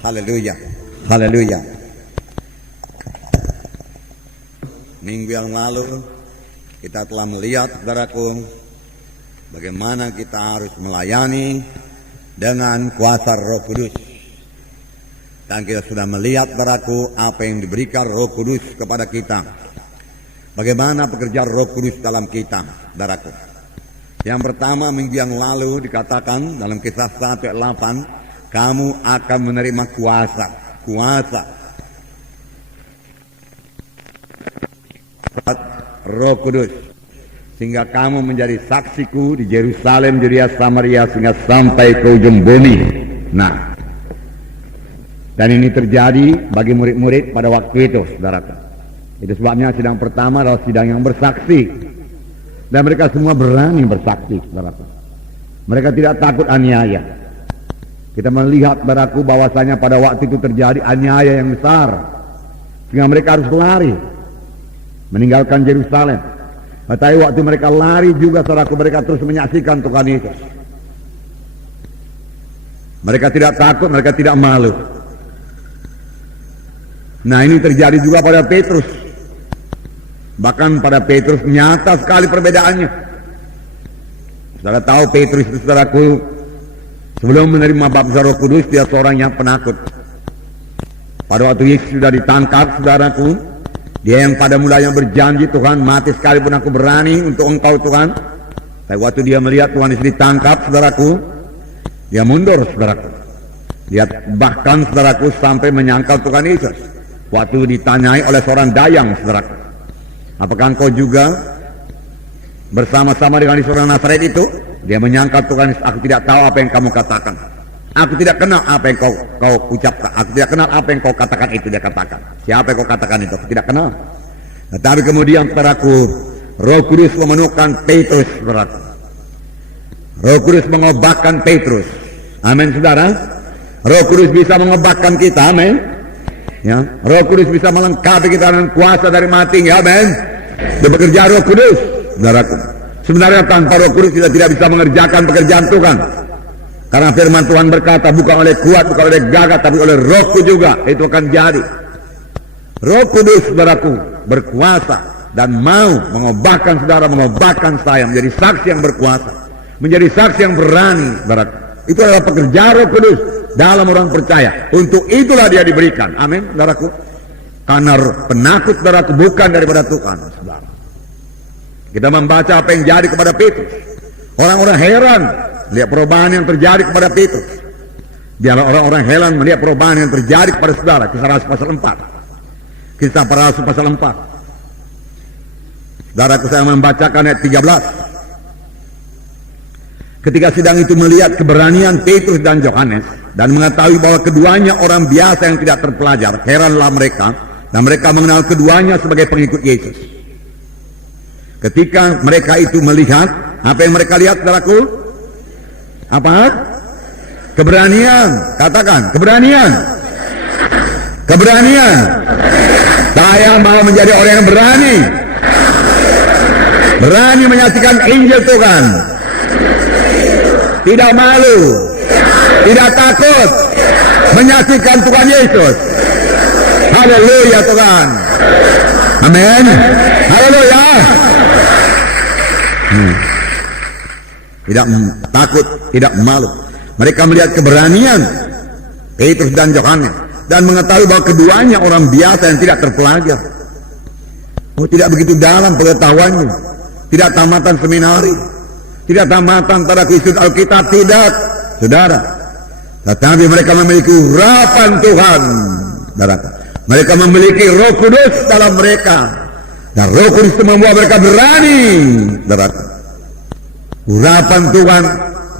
Haleluya, haleluya. Minggu yang lalu kita telah melihat, saudaraku, bagaimana kita harus melayani dengan kuasa Roh Kudus. Dan kita sudah melihat, saudaraku, apa yang diberikan Roh Kudus kepada kita. Bagaimana pekerjaan Roh Kudus dalam kita, saudaraku. Yang pertama, minggu yang lalu dikatakan dalam Kisah 1:8, kamu akan menerima kuasa Roh Kudus, sehingga kamu menjadi saksiku di Yerusalem, Judea, Samaria, sehingga sampai ke ujung bumi. Nah, dan ini terjadi bagi murid-murid pada waktu itu, saudaraku. Itu sebabnya sidang pertama adalah sidang yang bersaksi, dan mereka semua berani bersaksi, saudaraku. Mereka tidak takut aniaya. Kita melihat, saudaraku, bahwasanya pada waktu itu terjadi aniaya yang besar, sehingga mereka harus lari meninggalkan Yerusalem. Tetapi waktu mereka lari juga, saudaraku, mereka terus menyaksikan Tuhan Yesus. Mereka tidak takut, mereka tidak malu. Nah, ini terjadi juga pada Petrus. Bahkan pada Petrus nyata sekali perbedaannya. Saudara tahu Petrus itu, saudaraku, sebelum menerima baptisan Roh Kudus, dia seorang yang penakut. Pada waktu Yesus sudah ditangkap, saudaraku, dia yang pada mulanya berjanji, Tuhan, mati sekalipun aku berani untuk Engkau, Tuhan. Tapi waktu dia melihat Tuhan Yesus ditangkap, saudaraku, dia mundur, saudaraku. Dia bahkan, saudaraku, sampai menyangkal Tuhan Yesus. Waktu ditanyai oleh seorang dayang, saudaraku, apakah engkau juga bersama-sama dengan seorang Nazaret itu? Dia menyangkal Tuhan Yesus, aku tidak tahu apa yang kamu katakan. Aku tidak kenal apa yang kau ucapkan. Aku tidak kenal apa yang kau katakan itu, dia katakan. Siapa yang kau katakan itu? Aku tidak kenal. Tetapi kemudian, saudaraku, Roh Kudus memenuhkan Petrus, saudaraku. Roh Kudus mengobatkan Petrus. Amin, saudara. Roh Kudus bisa mengobatkan kita, amin. Ya, Roh Kudus bisa melengkapi kita dengan kuasa dari mati, ya, amin. Dia bekerja Roh Kudus, saudaraku. Sebenarnya tanpa Roh Kudus kita tidak bisa mengerjakan pekerjaan Tuhan. Karena firman Tuhan berkata, bukan oleh kuat, bukan oleh gagah, tapi oleh Rohku juga itu akan jadi. Roh Kudus, saudaraku, berkuasa dan mau mengubahkan saudara, mengubahkan saya menjadi saksi yang berkuasa, menjadi saksi yang berani, saudaraku. Itu adalah pekerjaan Roh Kudus dalam orang percaya. Untuk itulah dia diberikan. Amin, saudaraku. Karena penakut, saudaraku, bukan daripada Tuhan, saudara. Kita membaca apa yang jadi kepada Petrus. Orang-orang heran lihat perubahan yang terjadi kepada Petrus. Biarlah orang-orang heran melihat perubahan yang terjadi kepada saudara. Kisah Rasul pasal 4. Kisah para Rasul pasal 4. Saudaraku, saya membacakan ayat 13. Ketika sidang itu melihat keberanian Petrus dan Yohanes dan mengetahui bahwa keduanya orang biasa yang tidak terpelajar, heranlah mereka, dan mereka mengenal keduanya sebagai pengikut Yesus. Ketika mereka itu melihat, apa yang mereka lihat, saudaraku? Apa? Keberanian. Katakan, keberanian. Keberanian. Saya mau menjadi orang yang berani. Berani menyaksikan Injil Tuhan. Tidak malu. Tidak takut. Menyaksikan Tuhan Yesus. Haleluya, Tuhan. Amin. Haleluya. Tidak takut, tidak malu. Mereka melihat keberanian Petrus dan Yohanes dan mengetahui bahwa keduanya orang biasa yang tidak terpelajar. Oh, tidak begitu dalam pengetahuannya, tidak tamatan seminari, tidak tamatan pada Kristus Alkitab, tidak, saudara. Tetapi mereka memiliki urapan Tuhan, saudara. Mereka memiliki Roh Kudus dalam mereka, dan Roh Kudus itu membuat mereka berani, saudara. Urapan Tuhan,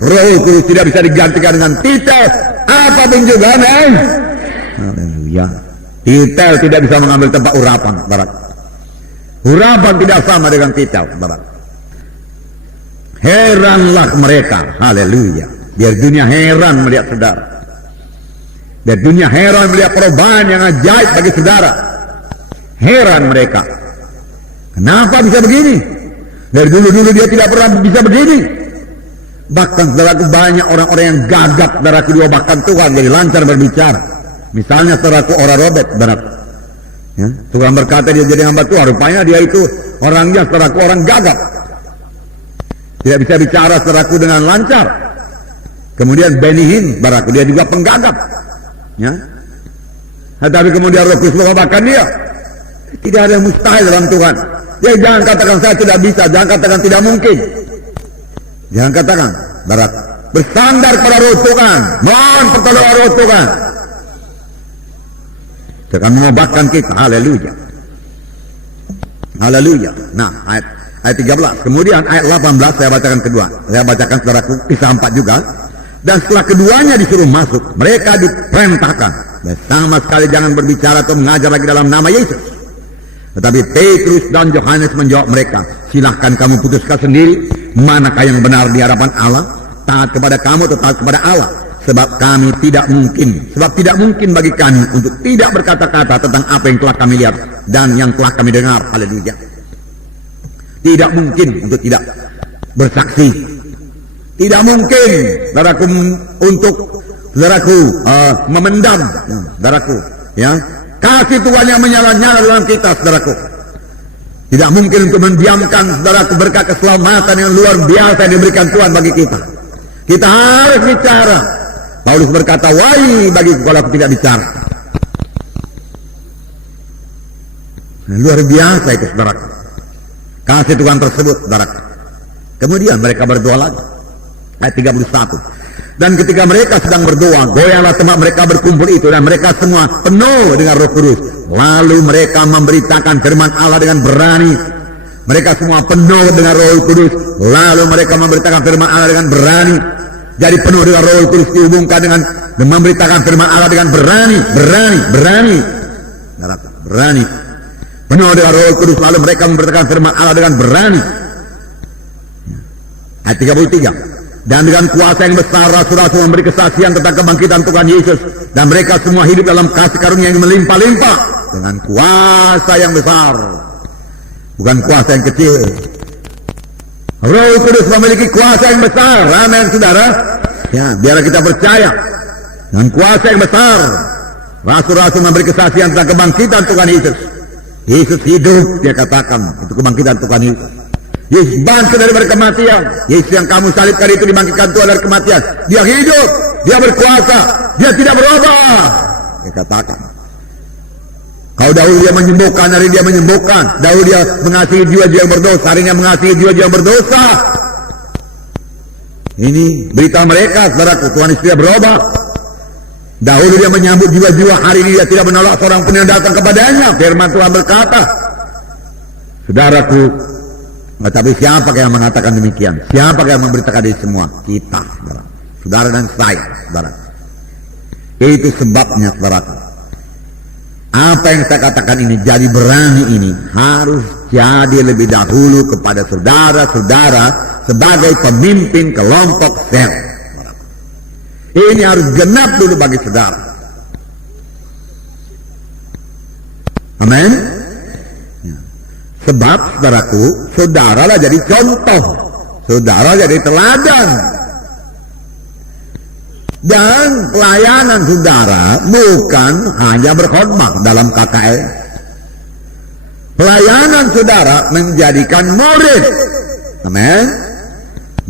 Roh Kudus tidak bisa digantikan dengan titel apapun juga, amin. Haleluya. Titel tidak bisa mengambil tempat urapan, barat. Urapan tidak sama dengan titel, barat. Heranlah mereka, haleluya. Biar dunia heran melihat saudara. Biar dunia heran melihat perubahan yang ajaib bagi saudara. Heran mereka. Kenapa bisa begini? Dari dulu-dulu dia tidak pernah bisa begini. Bahkan saudaraku, banyak orang-orang yang gagap, saudaraku, bahkan Tuhan jadi lancar berbicara. Misalnya saudaraku orang Robert, saudaraku. Ya, Tuhan berkata dia jadi hamba Tuhan, rupanya dia itu orangnya saudaraku orang gagap. Tidak bisa bicara saudaraku dengan lancar. Kemudian Benny Hinn, saudaraku, dia juga penggagap. Ya. Tetapi kemudian Roh Kudus mengubahkan dia. Tidak ada yang mustahil dalam Tuhan. Ya, jangan katakan saya tidak bisa, jangan katakan tidak mungkin. Jangan katakan, saudaraku, bersandar pada Roh Tuhan, mohon pertolongan Roh Tuhan. Dia akan mengubahkan kita. Haleluya. Haleluya. Nah, ayat 13. Kemudian ayat 18 saya bacakan kedua. Saya bacakan saudaraku kisah 4 juga. Dan setelah keduanya disuruh masuk, mereka diperintahkan dan sama sekali jangan berbicara atau mengajar lagi dalam nama Yesus. Tetapi Petrus dan Yohanes menjawab mereka, silahkan kamu putuskan sendiri manakah yang benar di hadapan Allah, taat kepada kamu atau taat kepada Allah. Sebab tidak mungkin bagi kami untuk tidak berkata-kata tentang apa yang telah kami lihat dan yang telah kami dengar. Haleluya. Tidak mungkin untuk tidak bersaksi. Tidak mungkin, saudaraku, untuk saudaraku memendam, saudaraku, ya, kasih Tuhan yang menyala-nyala dalam kita, saudaraku. Tidak mungkin untuk mendiamkan, saudaraku, berkat keselamatan yang luar biasa yang diberikan Tuhan bagi kita. Kita harus bicara. Paulus berkata, wahai bagiku kalau aku tidak bicara. Luar biasa itu, saudaraku. Kasih Tuhan tersebut, saudaraku. Kemudian mereka berdoa lagi. Ayat 31. Dan ketika mereka sedang berdoa, goyahlah tempat mereka berkumpul itu, dan mereka semua penuh dengan Roh Kudus. Lalu mereka memberitakan firman Allah dengan berani. Mereka semua penuh dengan Roh Kudus. Lalu mereka memberitakan firman Allah dengan berani. Jadi penuh dengan Roh Kudus dihubungkan dengan memberitakan firman Allah dengan berani. Penuh dengan Roh Kudus, lalu mereka memberitakan firman Allah dengan berani. Ayat 33. Dan dengan kuasa yang besar rasul-rasul memberi kesaksian tentang kebangkitan Tuhan Yesus, dan mereka semua hidup dalam kasih karunia yang melimpah-limpah dengan kuasa yang besar, bukan kuasa yang kecil. Roh Kudus memiliki kuasa yang besar. Amin, saudara. Ya, biar kita percaya dengan kuasa yang besar. Rasul-rasul memberi kesaksian tentang kebangkitan Tuhan Yesus. Yesus hidup, dia katakan, itu kebangkitan Tuhan Yesus. Yesus bangkit dari kematian. Yesus yang kamu salibkan itu dibangkitkan Tuhan dari kematian. Dia hidup, dia berkuasa, dia tidak berubah. Dia katakan, kalau dahulu dia menyembuhkan, hari dia menyembuhkan. Dahulu dia mengasihi jiwa-jiwa yang berdosa, hari dia mengasihi jiwa-jiwa yang berdosa. Ini berita mereka, saudaraku. Tuhan Yesus tidak berubah. Dahulu dia menyambut jiwa-jiwa, hari ini dia tidak menolak seorang pun yang datang kepadanya. Firman Tuhan berkata, saudaraku, tapi siapa yang mengatakan demikian? Siapa yang memberitakan ini semua? Kita, saudara. Saudara dan saya, saudara. Itu sebabnya, saudara. Apa yang saya katakan ini, jadi berani ini, harus jadi lebih dahulu kepada saudara-saudara sebagai pemimpin kelompok sel. Ini harus genap dulu bagi saudara. Amin. Sebab, saudaraku, saudaralah jadi contoh, saudara jadi teladan. Dan pelayanan saudara bukan hanya berkhidmat dalam KKL. Pelayanan saudara menjadikan murid. Amin.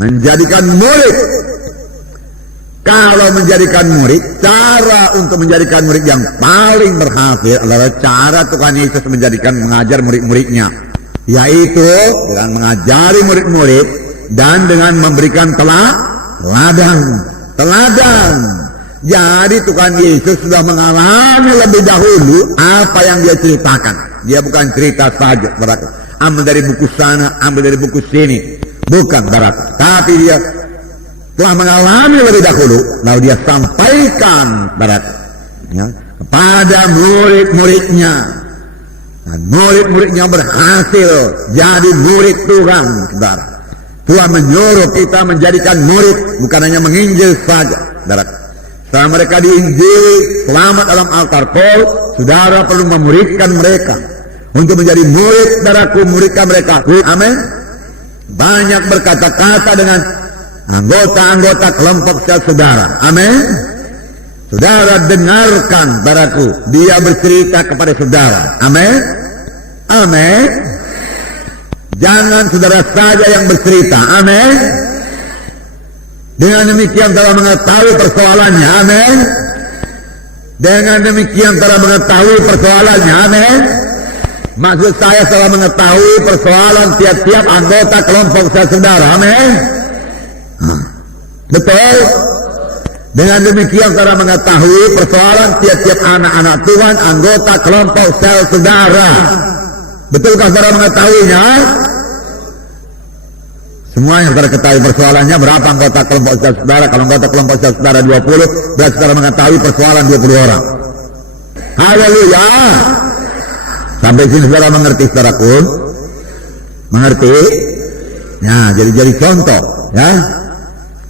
Menjadikan murid. Kalau menjadikan murid, cara untuk menjadikan murid yang paling berhasil adalah cara Tuhan Yesus mengajar murid-muridnya, yaitu dengan mengajari murid-murid dan dengan memberikan teladan. Jadi Tuhan Yesus sudah mengalami lebih dahulu apa yang dia ceritakan. Dia bukan cerita saja, saudara. Ambil dari buku sana, ambil dari buku sini, bukan, saudara. Tapi dia telah mengalami lebih dahulu, lalu dia sampaikan, saudara, ya, kepada murid-muridnya. Dan murid-muridnya berhasil jadi murid Tuhan, saudara. Tuhan menyuruh kita menjadikan murid, bukan hanya menginjil saja, saudara. Setelah mereka diinjili, selamat dalam altar Paul, saudara perlu memuridkan mereka. Untuk menjadi murid, saudaraku, muridkan mereka. Amin. Banyak berkata-kata dengan anggota-anggota kelompok saudara. Amin. Saudara dengarkan saudaraku, dia bercerita kepada saudara. Amin. Amin. Jangan saudara saja yang bercerita. Amin. Dengan demikian saudara mengetahui persoalannya. Amin. Dengan demikian saudara mengetahui persoalannya. Amin. Maksud saya saudara mengetahui persoalan tiap-tiap anggota kelompok saudara. Amin. Betul. Dengan demikian saudara mengetahui persoalan tiap-tiap anak-anak Tuhan anggota kelompok sel saudara. Betulkah saudara mengetahuinya? Semua yang saudara ketahui persoalannya, berapa anggota kelompok sel saudara? Kalau anggota kelompok sel saudara 20, berarti saudara mengetahui persoalan 20 orang. Haleluya. Sampai sini saudara mengerti saudaraku? Mengerti? Ya, jadi contoh ya.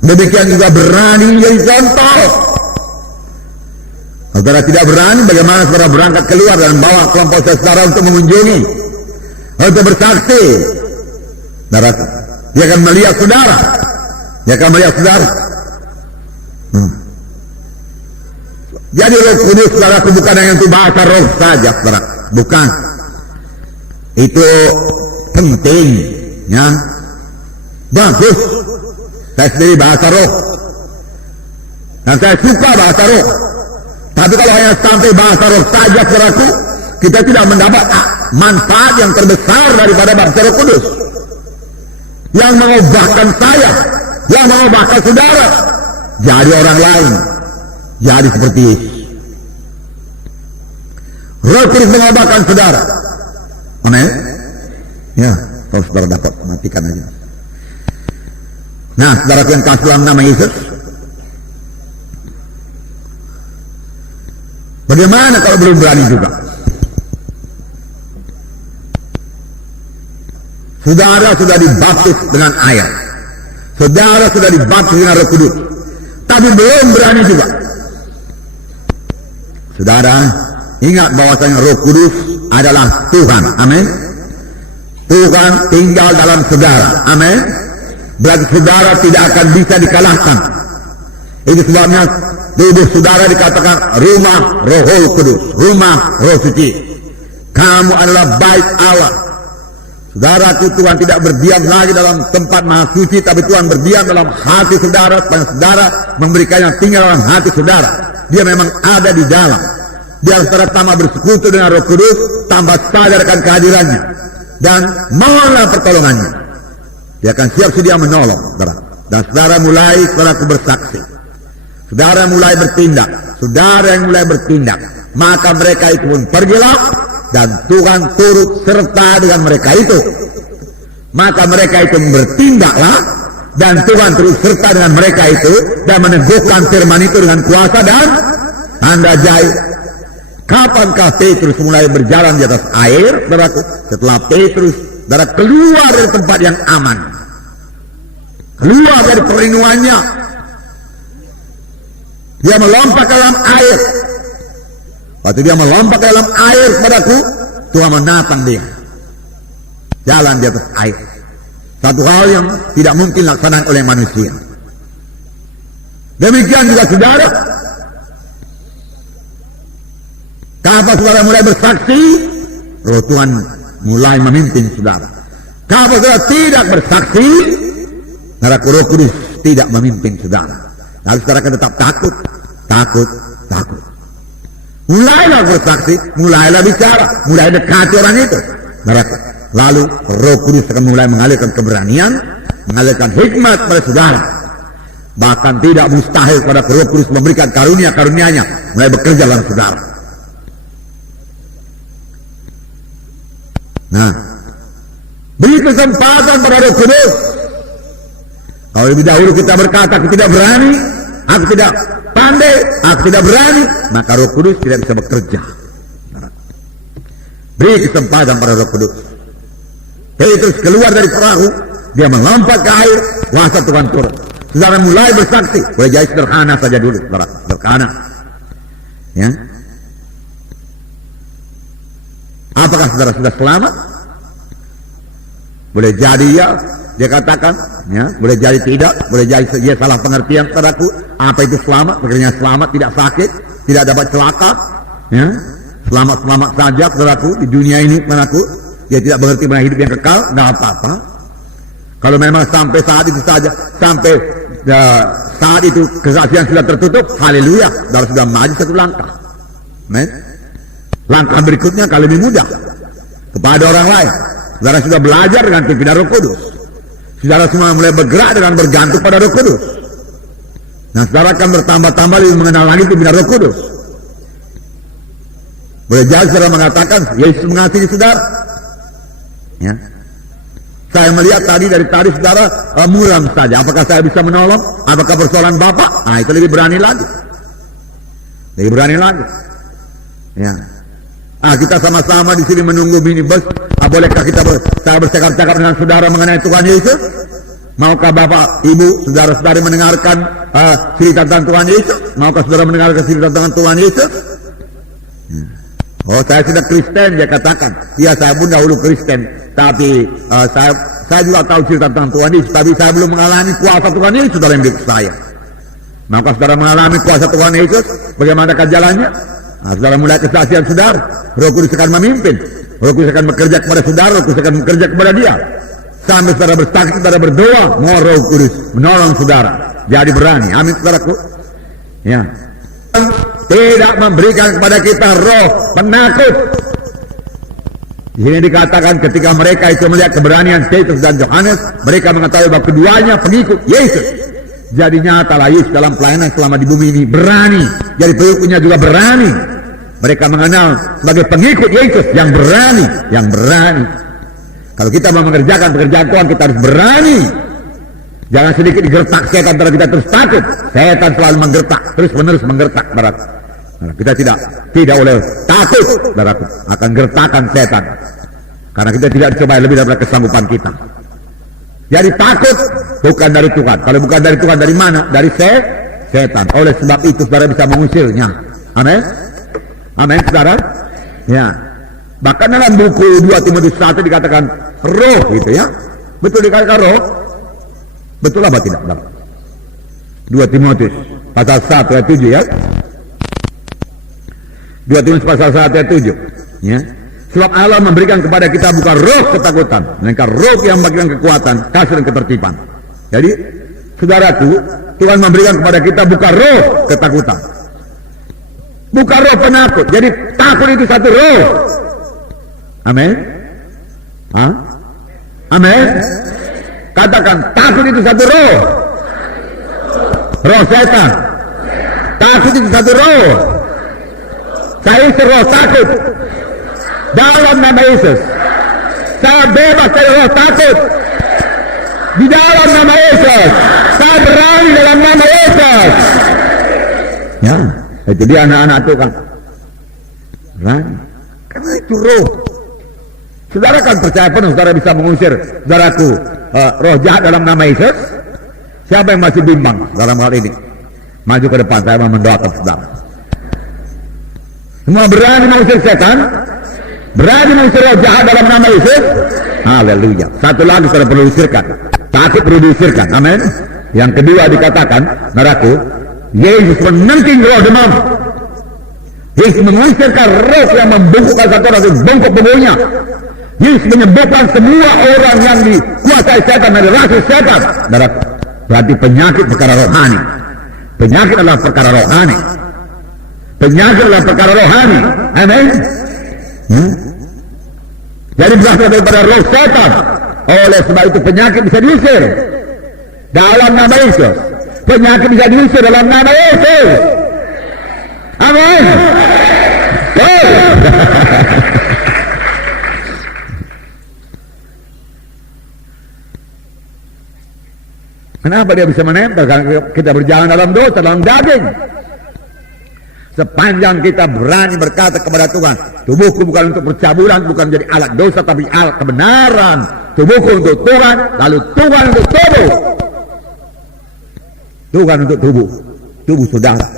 Demikian juga berani menjadi contoh. Kalau saudara tidak berani, bagaimana saudara berangkat keluar dan bawa kelompok saudara untuk mengunjungi, untuk bersaksi? Saudara, dia akan melihat saudara. Dia akan melihat saudara. Jadi Roh Kudus saudaraku bukan hanya untuk bahasa roh saja, saudara. Bukan. Itu penting, ya. Bagus. Saya sendiri bahasa roh, dan saya suka bahasa roh. Tapi kalau hanya sampai bahasa roh saja saudaraku, kita tidak mendapat manfaat yang terbesar daripada bahasa Roh Kudus yang mengubahkan saya, yang mengubahkan saudara jadi orang lain, jadi seperti Yesus. Roh Kudus mengubahkan saudara. Amin. Ya, kalau saudara dapat matikan aja. Nah, saudaraku yang kasih dalam nama Yesus, bagaimana kalau belum berani juga? Saudara sudah dibaptis dengan air, saudara sudah dibaptis dengan Roh Kudus, tapi belum berani juga. Saudara, ingat bahwasanya Roh Kudus adalah Tuhan. Amin. Tuhan tinggal dalam saudara. Amin. Berarti saudara tidak akan bisa dikalahkan. Itu sebabnya tubuh saudara dikatakan rumah Roh Kudus, rumah Roh Suci. Kamu adalah bait Allah. Saudaraku, Tuhan tidak berdiam lagi dalam tempat maha suci, tapi Tuhan berdiam dalam hati saudara, supaya saudara memberikan yang tinggal dalam hati saudara. Dia memang ada di dalam. Biar saudara tambah bersekutu dengan Roh Kudus, tambah sadar akan kehadirannya, dan mohonlah pertolongannya. Dia akan siap sedia menolong, saudara. Dan saudara mulai, saudaraku bersaksi. Saudara mulai bertindak. Saudara yang mulai bertindak, maka mereka itu pun pergilah, dan Tuhan turut serta dengan mereka itu. Maka mereka itu bertindaklah, dan Tuhan turut serta dengan mereka itu, dan meneguhkan firman itu dengan kuasa dan tanda jahit. Kapankah Petrus mulai berjalan di atas air, saudaraku? Setelah Petrus saudara keluar dari tempat yang aman, keluar dari perlindungannya, dia melompat ke dalam air. Waktu dia melompat ke dalam air, padaku, Tuhan menatang dia jalan di atas air. Satu hal yang tidak mungkin dilaksanakan oleh manusia. Demikian juga saudara. Kapan saudara mulai bersaksi, Roh Tuhan mulai memimpin saudara. Kalau saudara tidak bersaksi, Roh Kudus tidak memimpin saudara. Lalu saudara akan tetap takut. Mulailah bersaksi, mulailah bicara, mulai dekati orang itu. Lalu Roh Kudus akan mulai mengalirkan keberanian, mengalirkan hikmat pada saudara. Bahkan tidak mustahil pada Roh Kudus memberikan karunia-karunia-Nya mulai bekerja dalam saudara. Nah, beri kesempatan pada Roh Kudus. Kalau lebih dahulu kita berkata, aku tidak berani, aku tidak pandai, aku tidak berani, maka Roh Kudus tidak bisa bekerja. Beri kesempatan pada Roh Kudus. Petrus keluar dari perahu, dia melompat ke air, kuasa Tuhan turun. Saudara mulai bersaksi, boleh jadi sederhana saja dulu, saudara, sederhana. Ya. Apakah saudara sudah selamat? Boleh jadi ya, dia katakan, ya, boleh jadi tidak, boleh jadi dia salah pengertian saudaraku. Apa itu selamat? Pengertiannya selamat, tidak sakit, tidak dapat celaka, ya. Selamat saja saudaraku di dunia ini saudaraku. Dia tidak mengerti mengenai hidup yang kekal, nggak apa-apa. Kalau memang sampai saat itu saja, sampai saat itu kesaksian sudah tertutup, haleluya, saudara sudah maju satu langkah. Men? Langkah berikutnya kalau lebih mudah kepada orang lain. Saudara sudah belajar dengan pimpinan Roh Kudus. Saudara semua mulai bergerak dengan bergantung pada Roh Kudus. Nah, saudara akan bertambah-tambah lebih mengenal lagi pimpinan Roh Kudus. Boleh jadi saudara mengatakan Yesus mengasihi saudara. Ya. Saya melihat dari tadi saudara muram saja. Apakah saya bisa menolong? Apakah persoalan Bapak? Nah, itu lebih berani lagi. Lebih berani lagi. Ya. Kita sama-sama di sini menunggu minibus. Bolehkah saya bercakap-cakap dengan saudara mengenai Tuhan Yesus? Maukah Bapak, Ibu, saudara-saudari mendengarkan cerita tentang Tuhan Yesus? Maukah saudara mendengarkan cerita tentang Tuhan Yesus? Oh, saya sudah Kristen, dia katakan. Ya, saya pun dahulu Kristen. Tapi saya juga tahu cerita tentang Tuhan Yesus. Tapi saya belum mengalami kuasa Tuhan Yesus dalam hidup saya. Maukah saudara mengalami kuasa Tuhan Yesus? Bagaimanakah jalannya? Nah, saudara mulai kesaksian saudara. Roh Kudus akan memimpin. Roh Kudus akan bekerja kepada saudara. Roh Kudus akan bekerja kepada dia. Sampai saudara bersaksi, saudara berdoa, mau Roh Kudus menolong saudara. Jadi berani. Amin saudaraku. Ya. Tidak memberikan kepada kita roh penakut. Di sini dikatakan ketika mereka itu melihat keberanian Petrus dan Yohanes, mereka mengetahui bahwa keduanya pengikut Yesus. Jadi nyatalah Yesus dalam pelayanan selama di bumi ini berani. Jadi pengikutnya juga berani. Mereka mengenal sebagai pengikut Yesus yang berani, yang berani. Kalau kita mau mengerjakan pekerjaan Tuhan, kita harus berani. Jangan sedikit digertak setan, terus kita terus takut. Setan selalu menggertak, terus menerus menggertak, saudaraku. Nah, kita tidak boleh takut, saudaraku, akan gertakan setan. Karena kita tidak dicobai lebih daripada kesanggupan kita. Jadi takut bukan dari Tuhan. Kalau bukan dari Tuhan, dari mana? Dari setan. Oleh sebab itu saudara bisa mengusirnya. Amin. Amin, saudara. Ya. Bahkan dalam buku 2 Timotius 1 dikatakan roh, gitu ya. Betul dikatakan roh. Betul apa tidak? 2 Timotius pasal 1 ayat 7 ya. 2 Timotius pasal 1 ayat 7 ya. Sebab Allah memberikan kepada kita bukan roh ketakutan, melainkan roh yang memberikan kekuatan, kasih dan ketertiban. Jadi, saudaraku, Tuhan memberikan kepada kita bukan roh ketakutan, bukan roh penakut. Jadi takut itu satu roh. Amin. Amin. Katakan, takut itu satu roh. Roh setan. Takut itu satu roh. Saya roh takut. Dalam nama Yesus. Saya bebas dari roh takut. Di dalam nama Yesus. Saya berani dalam nama Yesus. Ya, itu dia anak-anak Tuhan. Berani. Karena itu roh. Saudara kan percaya penuh, saudara bisa mengusir, saudaraku, roh jahat dalam nama Yesus. Siapa yang masih bimbang dalam hal ini? Maju ke depan, saya mau mendoakan saudara. Semua berani mengusir setan, berani mengusir roh jahat dalam nama Yesus. Haleluya. Satu lagi saudara perlu usirkan, takut perlu diusirkan. Amin. Yang kedua dikatakan, saudaraku, Yesus menangking roh demam. Yesus mengusirkan roh yang membungkukkan satu orang itu bongkok punggungnya. Yesus menyembuhkan semua orang yang dikuasai setan dari rasul setan. Berarti penyakit perkara rohani. Penyakit adalah perkara rohani. Penyakit adalah perkara rohani. Amin. Jadi berasal daripada roh setan. Oleh sebab itu penyakit bisa diusir dalam nama Yesus. Penyakit bisa diusir dalam nama Yesus. Amin. Kenapa dia bisa menempel? Karena kita berjalan dalam dosa, dalam daging. Sepanjang kita berani berkata kepada Tuhan, tubuhku bukan untuk percabulan, bukan menjadi alat dosa, tapi alat kebenaran. Tubuhku untuk Tuhan, lalu Tuhan untuk tubuh. Tuhan untuk tubuh, tubuh saudara.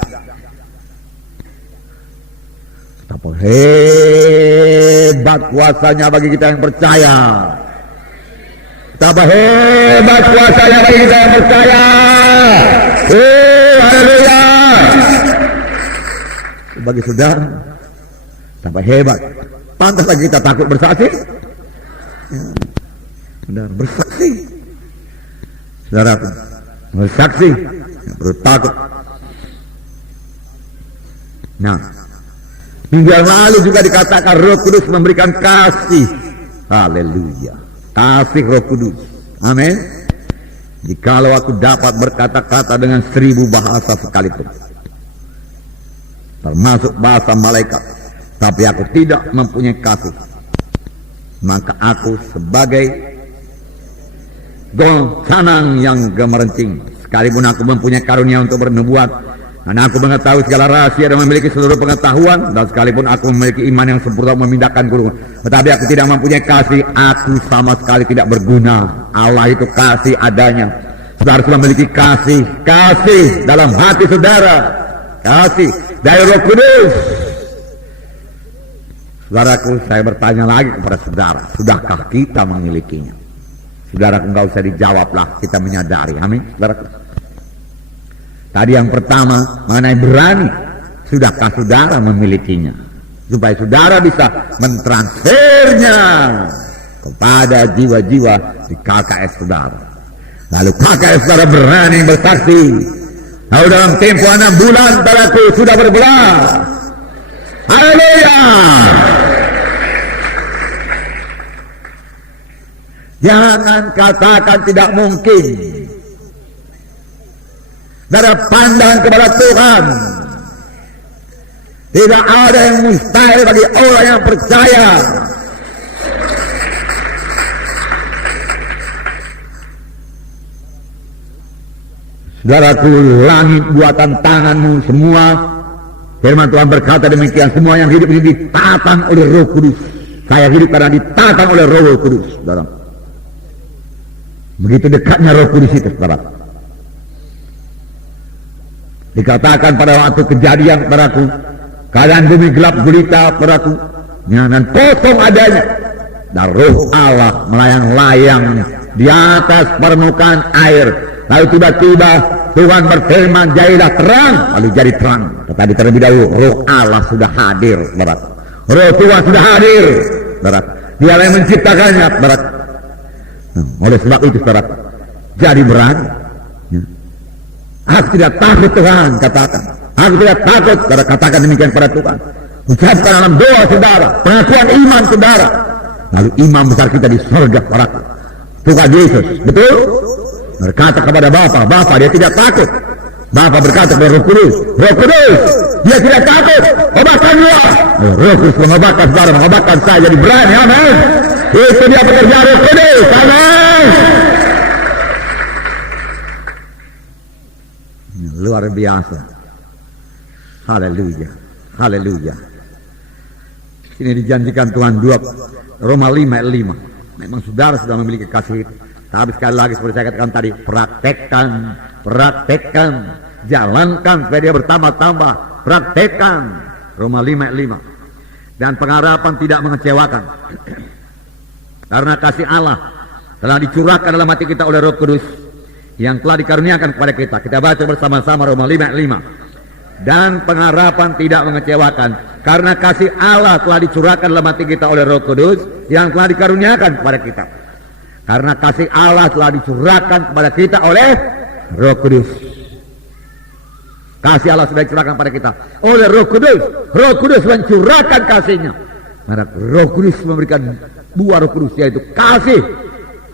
Betapa hebat kuasanya bagi kita yang percaya. Betapa hebat kuasanya bagi kita yang percaya. Haleluya. Bagi saudara, betapa hebat. Pantas lagi kita takut bersaksi. Saudara bersaksi. Saudara bersaksi, tidak perlu takut. Nah, minggu yang lalu juga dikatakan Roh Kudus memberikan kasih. Haleluya. Kasih Roh Kudus. Amin. Jikalau aku dapat berkata-kata dengan 1000 bahasa sekalipun, termasuk bahasa malaikat, tapi aku tidak mempunyai kasih, maka aku sebagai gong canang yang gemerencing. Sekalipun aku mempunyai karunia untuk bernubuat, dan aku mengetahui segala rahasia dan memiliki seluruh pengetahuan, dan sekalipun aku memiliki iman yang sempurna memindahkan gunung, tetapi aku tidak mempunyai kasih, aku sama sekali tidak berguna. Allah itu kasih adanya. Saudara harus memiliki kasih, kasih dalam hati saudara, kasih dari Roh Kudus. Saudaraku, saya bertanya lagi kepada saudara, sudahkah kita memilikinya? Saudaraku, enggak usah dijawablah, kita menyadari. Amin, saudaraku. Tadi yang pertama mengenai berani, sudahkah saudara memilikinya? Supaya saudara bisa mentransfernya kepada jiwa-jiwa di KKS saudara. Lalu KKS saudara berani bersaksi. Lalu dalam tempo 6 bulan saudaraku sudah berbelah. Haleluya. Jangan katakan tidak mungkin. Saudara pandang kepada Tuhan. Tidak ada yang mustahil bagi orang yang percaya. Saudaraku, langit buatan tanganmu semua. Firman Tuhan berkata demikian, semua yang hidup ini ditatang oleh Roh Kudus. Saya hidup karena ditatang oleh Roh Kudus, saudara. Begitu dekatnya Roh Kudus itu, saudara. Dikatakan pada waktu kejadian, saudaraku, keadaan bumi gelap gulita, saudaraku, dan kosong adanya, dan Roh Allah melayang-layang di atas permukaan air. Lalu tiba-tiba Tuhan berfirman, jadilah terang, lalu jadi terang. Tetapi terlebih dahulu Roh Allah sudah hadir, saudaraku. Roh Tuhan sudah hadir, saudaraku. Dia yang menciptakannya, saudaraku. Oleh sebab itu, saudaraku, jadi berani. Aku tidak takut, Tuhan katakan. Aku tidak takut, saudara, katakan demikian pada Tuhan. Ucapkan dalam doa saudara, pengakuan iman saudara. Lalu imam besar kita di surga, saudaraku, Tuhan Yesus, betul? Berkata kepada Bapa, dia tidak takut. Bapa berkata kepada Roh Kudus, Roh Kudus, dia tidak takut, obatkan dia. Roh Kudus mengobatkan saudara, mengobatkan saya jadi berani. Amin. Itu dia pekerjaan Roh Kudus. Amin. Luar biasa. Haleluya, haleluya. Ini dijanjikan Tuhan Roma 5 ayat 5. Memang saudara sudah memiliki kasih itu. Tapi sekali lagi seperti saya katakan tadi, praktekkan, jalankan supaya dia bertambah-tambah, praktekkan. Roma 5 ayat 5. Dan pengharapan tidak mengecewakan. Karena kasih Allah telah dicurahkan dalam hati kita oleh Roh Kudus yang telah dikaruniakan kepada kita. Kita baca bersama-sama Roma 5 ayat 5. Dan pengharapan tidak mengecewakan, karena kasih Allah telah dicurahkan dalam hati kita oleh Roh Kudus yang telah dikaruniakan kepada kita. Karena kasih Allah telah dicurahkan kepada kita oleh Roh Kudus. Kasih Allah sudah dicurahkan kepada kita oleh Roh Kudus. Roh Kudus mencurahkan kasihnya. Karena Roh Kudus memberikan buah Roh Kudus, yaitu kasih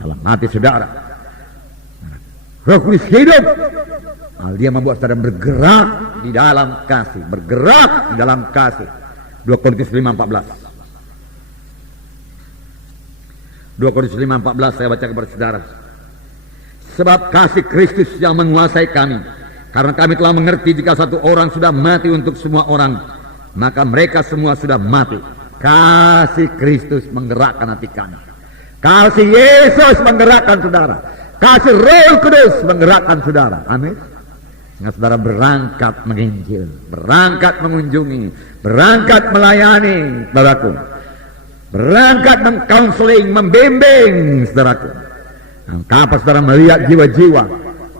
dalam hati saudara. Roh Kudus hidup. Dia membuat saudara bergerak di dalam kasih. Bergerak di dalam kasih. 2 Korintus 5:14. 2 Korintus 5:14 saya baca kepada saudara. Sebab kasih Kristus yang menguasai kami. Karena kami telah mengerti jika satu orang sudah mati untuk semua orang, maka mereka semua sudah mati. Kasih Kristus menggerakkan hati kami. Kasih Yesus menggerakkan saudara. Kasih Roh Kudus menggerakkan saudara. Amin. Sehingga saudara berangkat menginjil, berangkat mengunjungi, berangkat melayani, saudaraku. Berangkat mengkaunseling, membimbing, saudaraku. Kapan saudara melihat jiwa-jiwa,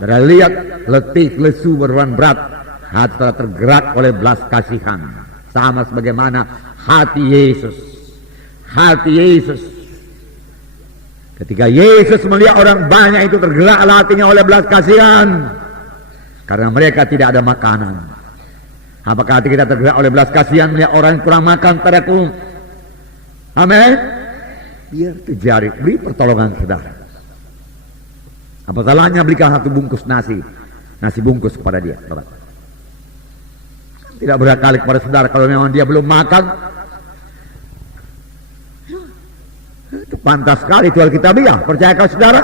saudara lihat letih, lesu, beban berat, hati saudara tergerak oleh belas kasihan, sama sebagaimana hati Yesus. Hati Yesus. Ketika Yesus melihat orang banyak itu, tergerak hatinya oleh belas kasihan, karena mereka tidak ada makanan. Apakah hati kita tergerak oleh belas kasihan melihat orang yang kurang makan, saudaraku? Amin. Biar terjadi, beri pertolongan saudara. Apa salahnya berikan satu bungkus nasi bungkus kepada dia, saudara. Tidak berkali kepada saudara kalau memang dia belum makan. Itu pantas sekali itu Alkitabiah. Percayakah saudara?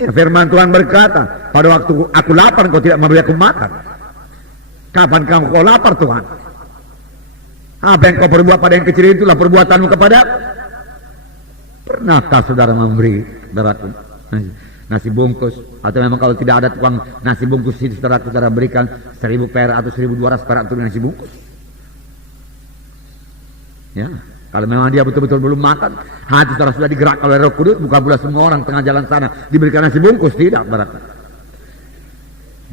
Ya, firman Tuhan berkata, pada waktu aku lapar kau tidak memberi aku makan. Kapan kamu kau lapar Tuhan? Apa yang kau perbuat pada yang kecil itulah perbuatanmu kepada. Pernahkah saudara memberi saudaraku nasi bungkus? Atau memang kalau tidak ada tukang nasi bungkus itu saudara berikan 1.000 perak atau 1.200 perak untuk nasi bungkus? Ya, kalau memang dia betul-betul belum makan, hati saudara sudah digerakkan oleh Roh Kudus, bukan pula semua orang tengah jalan sana diberikan nasi bungkus, tidak saudara.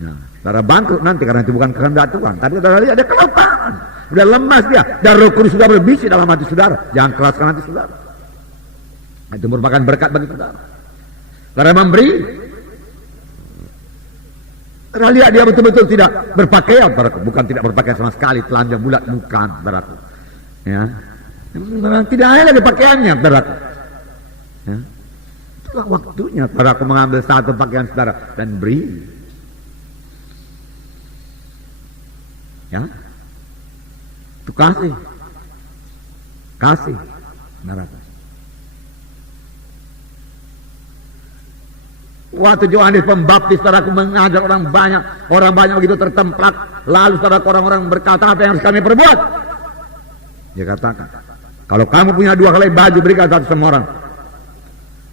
Nah, saudara bangkrut nanti karena itu bukan kehendak Tuhan. Tadi saudara lihat dia kelupaan, sudah lemas dia, dan Roh Kudus sudah berbisik dalam hati saudara. Jangan keraskan hati saudara. Itu merupakan berkat bagi saudara. Saudara memberi, saudara lihat dia betul-betul tidak berpakaian, saudaraku. Bukan tidak berpakaian sama sekali, telanjang bulat, bukan, saudaraku. Ya, tidak ada lagi pakaiannya, saudaraku. Ya. Itulah waktunya saudaraku mengambil satu pakaian saudara dan beri. Ya, itu kasih, saudaraku. Waktu Yohanes Pembaptis, saudaraku, mengajar orang banyak begitu tertemplak. Lalu saudaraku, orang-orang berkata, apa yang harus kami perbuat? Dia katakan, kalau kamu punya 2 helai baju, berikan satu semua orang.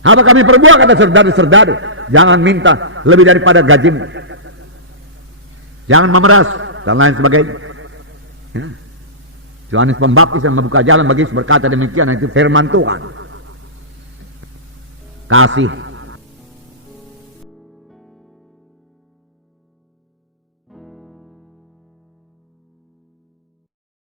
Apa kami perbuat? Kata serdadu. Jangan minta lebih daripada gajimu. Jangan memeras dan lain sebagainya. Ya. Yohanes Pembaptis yang membuka jalan bagi Yesus berkata demikian. Itu firman Tuhan. Kasih